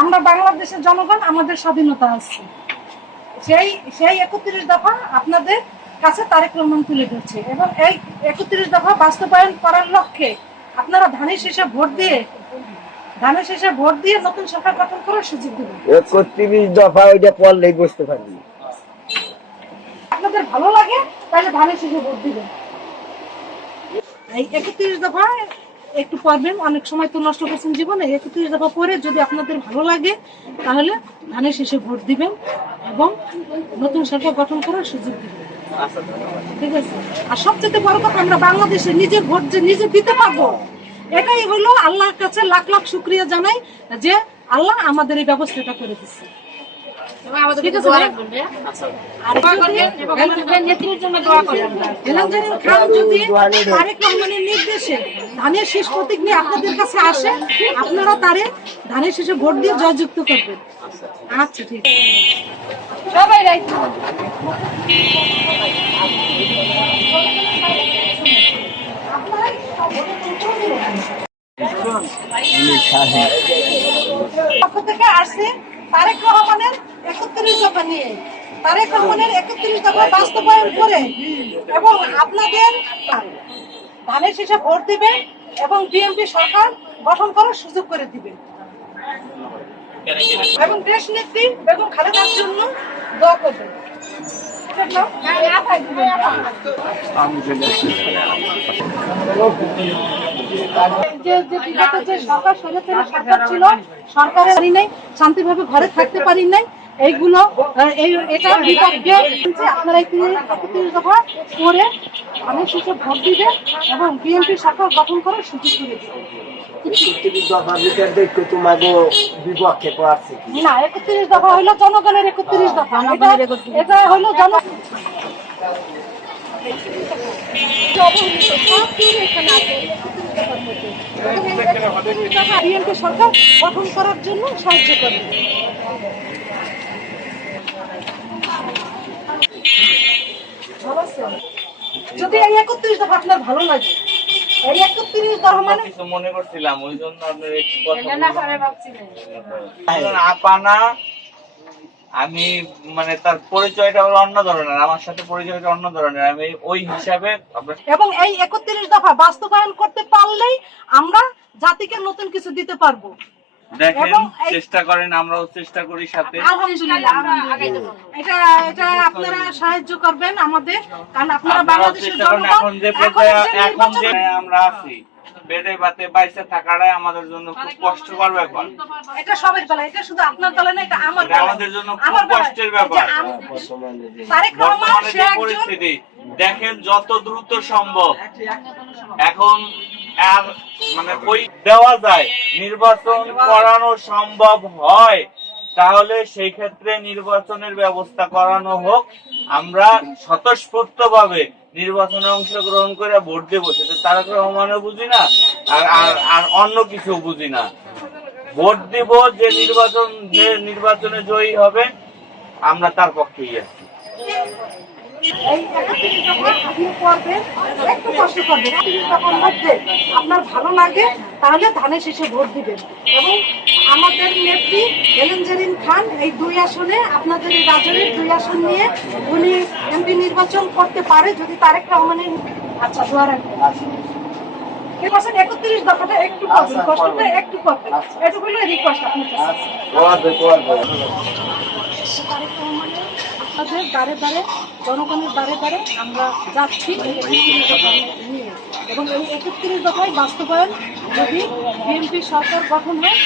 আমরা বাংলাদেশের জনগণ আমাদের স্বাধীনতা আছে। সেই সেই একত্রিশ দফা আপনাদের কাছে তারেক রহমান তুলে ধরছে এবং এই একত্রিশ দফা বাস্তবায়ন করার লক্ষ্যে আপনারা ধানের শেষে ভোট দিয়ে ধানের শেষে ভোট দিয়ে নতুন সরকার গঠন করার সুযোগ দেবেন। একত্রিশ দফা ওইটা পড়লেই বুঝতে পারবি। আপনাদের ভালো লাগে তাহলে ধানের শেষে ভোট দিবেন। এই একত্রিশ দফা একটু পড়বেন অনেক সময় তো নষ্ট করছেন জীবনে একত্রিশ দফা পরে যদি আপনাদের ভালো লাগে, তাহলে ধানের শেষে ভোট দিবেন এবং নতুন সরকার গঠন করার সুযোগ দিবেন। ঠিক আছে? আর সবচেয়ে বড় কথা, আমরা বাংলাদেশে নিজের ভোট যে নিজে দিতে পারব, এটাই হলো আল্লাহর কাছে লাখ লাখ শুক্রিয়া জানাই যে আল্লাহ আমাদের এই ব্যবস্থাটা করে দিচ্ছে। নির্দেশে ধানের শেষ প্রতীক নিয়ে আপনাদের কাছে আসে আপনারা তারে ধানের শেষে ভোট দিয়ে জয়যুক্ত করবেন। আচ্ছা ঠিক সবাই রাইট। পক্ষ থেকে আসছে তারেক রহমানের একত্রিশ দফা নিয়ে। তারেক রহমানের একত্রিশ দফা বাস্তবায়ন করে এবং আপনাদের ধানের শেষে ভোট দিবে এবং বিএনপি সরকার গঠন করার সুযোগ করে দিবে। এবং দেশ নেত্রী বেগম খালেদার জন্য দোয়া করবে। সরকার ছিল সরকারের শান্তিভাবে ঘরে থাকতে পারি নাই। এইগুলো এই এটা বিপক্ষে আপনারা একত্রিশ দফা করে আমি শেষে ভোট দিবে এবং বিএনপি সরকার গঠন করার সুযোগ করে না একত্রিশ দফা হলো জনগণের একত্রিশ দফা। এটা এটা হলো জন বিএনপি সরকার গঠন করার জন্য সাহায্য করবে ভালো আছেন? যদি এই একত্রিশ দফা আপনার ভালো লাগে এই একত্রিশ দফা মানে কিছু মনে করছিলাম ওই জন্য আপনার একটু কথা বললাম। আপানা আমি মানে তার পরিচয়টা হলো অন্য ধরনের আমার সাথে পরিচয়টা অন্য ধরনের আমি ওই হিসাবে এবং এই একত্রিশ দফা বাস্তবায়ন করতে পারলেই আমরা জাতিকে নতুন কিছু দিতে পারব। দেখেন চেষ্টা করেন আমরাও চেষ্টা করি সাথে। এটা এটা আপনারা সাহায্য করবেন আমাদের কারণ আপনারা বাংলাদেশের চেষ্টা করেন জনগণ এখন যে যে আমরা আছি বেড়ে বাতে বাইসে থাকাটাই আমাদের জন্য খুব কষ্টকর ব্যাপার। এটা সবার বেলা এটা শুধু আপনার বেলা না এটা আমার আমাদের জন্য খুব কষ্টের ব্যাপার। তারেক রহমান সে একজন পরিস্থিতি দেখেন যত দ্রুত সম্ভব। এখন মানে ওই দেওয়া যায়, নির্বাচন করানো সম্ভব হয়, তাহলে সেই ক্ষেত্রে নির্বাচনের ব্যবস্থা করানো হোক। আমরা স্বতঃস্ফূর্ত ভাবে নির্বাচনে অংশগ্রহণ করে ভোট দেবো, সেটা তারেক রহমানও বুঝি না, আর আর অন্য কিছু বুঝি না। ভোট দিব যে নির্বাচন, যে নির্বাচনে জয়ী হবে, আমরা তার পক্ষেই আছি। এই আপনি করবেন একটু কষ্ট করবেন মধ্যে আপনার ভালো লাগে তাহলে ধানের শেষে ভোট দিবেন। এবং আমাদের নেত্রী হেলেন জেরিন খান এই দুই আসনে আপনাদের এই রাজনীর দুই আসন নিয়ে উনি এমপি নির্বাচন করতে পারে যদি তারেক রহমানের আচ্ছা দোয়া রাখবেন একত্রিশ দফাটা একটু করবেন কষ্টটা একটু করবেন। এটুকু রিকোয়েস্ট আপনার কাছে। করবে বারে বারে জনগণের বারে বারে আমরা যাচ্ছি। এবং এই একত্রিশ দফায় বাস্তবায়ন যদি বিএনপি সরকার গঠন হয়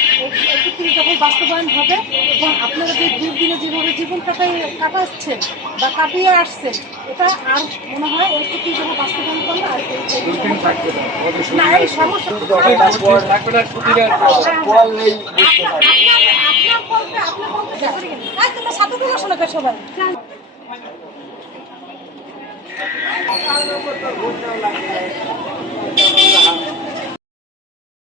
একত্রিশ দফায় বাস্তবায়ন হবে এবং আপনারা যে দুর্দিনে যেভাবে জীবন কাটাই কাটাচ্ছেন বা কাটিয়ে আসছেন এটা আর মনে হয় একত্রিশ দফা বাস্তবায়ন করলে আর না এই সমস্যা আপনার বলতে আপনার বলতে সবাই? I don't know what the hotel like that.